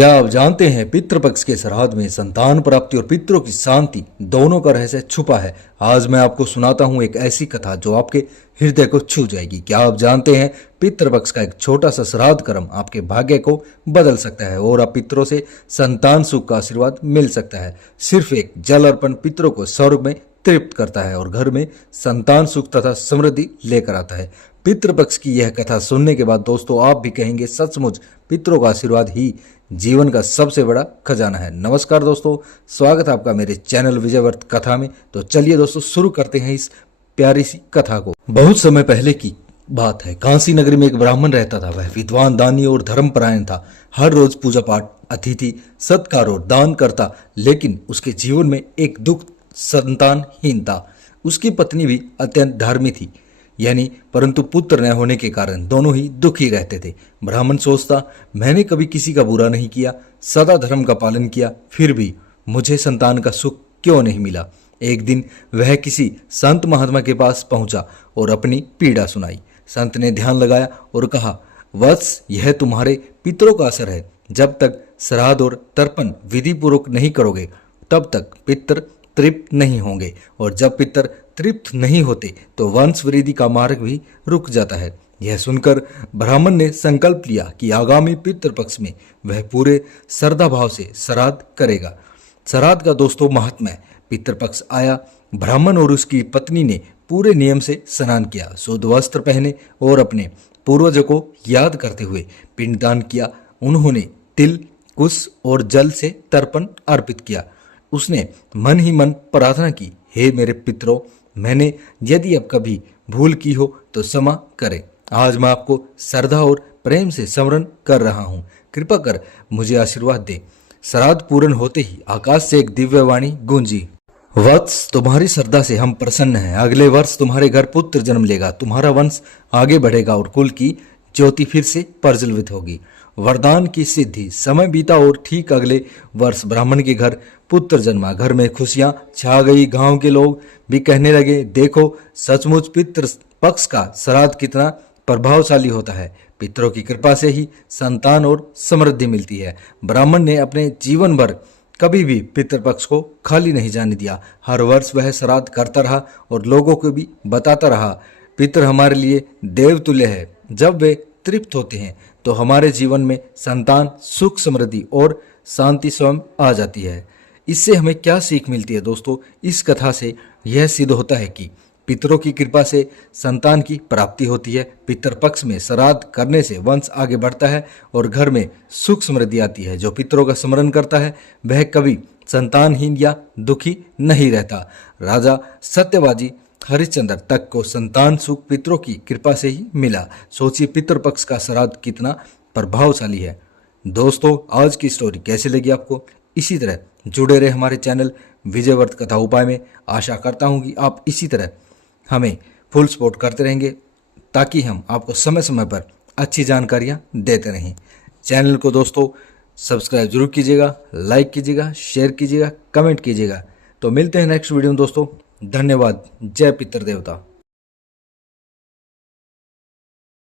क्या आप जानते हैं पितृपक्ष के श्राद्ध में संतान प्राप्ति और पितरों की शांति दोनों का रहस्य छुपा है। आज मैं आपको सुनाता हूं एक ऐसी कथा जो आपके हृदय को छू जाएगी। क्या आप जानते हैं पितृपक्ष का एक छोटा सा श्राद्ध कर्म आपके भाग्य को बदल सकता है और आप पितरों से संतान सुख का आशीर्वाद मिल सकता है। सिर्फ एक जल अर्पण पितरों को स्वर्ग में तृप्त करता है और घर में संतान सुख तथा समृद्धि लेकर आता है। पितृपक्ष की यह कथा सुनने के बाद दोस्तों आप भी कहेंगे सचमुच पितरों का आशीर्वाद ही जीवन का सबसे बड़ा खजाना है। नमस्कार दोस्तों, स्वागत है आपका मेरे चैनल विजयवर्त कथा में। तो चलिए दोस्तों शुरू करते हैं इस प्यारी सी कथा को। बहुत समय पहले की बात है। कांसी नगरी में एक ब्राह्मण रहता था। वह विद्वान, दानी और धर्मपरायण था। हर रोज पूजा पाठ, अतिथि सत्कार और दान करता, लेकिन उसके जीवन में एक दुख संतानहीन था। उसकी पत्नी भी अत्यंत धार्मिक थी, यानी परंतु पुत्र न होने के कारण दोनों ही दुखी रहते थे। ब्राह्मण सोचता, मैंने कभी किसी का बुरा नहीं किया, सदा धर्म का पालन किया, फिर भी मुझे संतान का सुख क्यों नहीं मिला। एक दिन वह किसी संत महात्मा के पास पहुंचा और अपनी पीड़ा सुनाई। संत ने ध्यान लगाया और कहा, वत्स, यह तुम्हारे पितरों का असर है। जब तक श्राद्ध और तर्पण विधि पूर्वक नहीं करोगे तब तक पितर तृप्त नहीं होंगे, और जब पितर तृप्त नहीं होते तो वंश वृद्धि का मार्ग भी रुक जाता है। यह सुनकर ब्राह्मण ने संकल्प लिया कि आगामी पितृपक्ष में वह पूरे श्रद्धा भाव से श्राद्ध करेगा। श्राद्ध का दोस्तों महात्मा है। पितृपक्ष आया। ब्राह्मण और उसकी पत्नी ने पूरे नियम से स्नान किया, शुद्ध वस्त्र पहने और अपने पूर्वजों को याद करते हुए पिंडदान किया। उन्होंने तिल, कुश और जल से तर्पण अर्पित किया। उसने मन ही मन प्रार्थना की, हे मेरे पितरों, मैंने यदि अब कभी भूल की हो तो क्षमा करें। आज मैं आपको श्रद्धा और प्रेम से स्मरण कर रहा हूँ, कृपा कर मुझे आशीर्वाद दे। श्राद्ध पूर्ण होते ही आकाश से एक दिव्य वाणी गूंजी, वत्स, तुम्हारी श्रद्धा से हम प्रसन्न हैं। अगले वर्ष तुम्हारे घर पुत्र जन्म लेगा, तुम्हारा वंश आगे बढ़ेगा और कुल की ज्योति फिर से प्रज्वलित होगी। वरदान की सिद्धि। समय बीता और ठीक अगले वर्ष ब्राह्मण के घर पुत्र जन्मा। घर में खुशियां छा गई। गांव के लोग भी कहने लगे, देखो सचमुच पितृ पक्ष का श्राद्ध कितना प्रभावशाली होता है। पितरों की कृपा से ही संतान और समृद्धि मिलती है। ब्राह्मण ने अपने जीवन भर कभी भी पितृपक्ष को खाली नहीं जाने दिया। हर वर्ष वह श्राद्ध करता रहा और लोगों को भी बताता रहा, पितृ हमारे लिए देवतुल्य है। जब वे तृप्त होते हैं तो हमारे जीवन में संतान, सुख, समृद्धि और शांति स्वयं आ जाती है। इससे हमें क्या सीख मिलती है दोस्तों? इस कथा से यह सिद्ध होता है कि पितरों की कृपा से संतान की प्राप्ति होती है। पितृपक्ष में श्राद्ध करने से वंश आगे बढ़ता है और घर में सुख समृद्धि आती है। जो पितरों का स्मरण करता है वह कभी संतानहीन या दुखी नहीं रहता। राजा सत्यवादी हरिश्चंद्र तक को संतान सुख पितरों की कृपा से ही मिला। सोचिए पितृपक्ष का श्राद्ध कितना प्रभावशाली है। दोस्तों, आज की स्टोरी कैसी लगी आपको? इसी तरह जुड़े रहे हमारे चैनल विजयवर्त कथा उपाय में। आशा करता हूं कि आप इसी तरह हमें फुल सपोर्ट करते रहेंगे ताकि हम आपको समय समय पर अच्छी जानकारियां देते रहें। चैनल को दोस्तों सब्सक्राइब जरूर कीजिएगा, लाइक कीजिएगा, शेयर कीजिएगा, कमेंट कीजिएगा। तो मिलते हैं नेक्स्ट वीडियो में दोस्तों। धन्यवाद। जय पितृ देवता।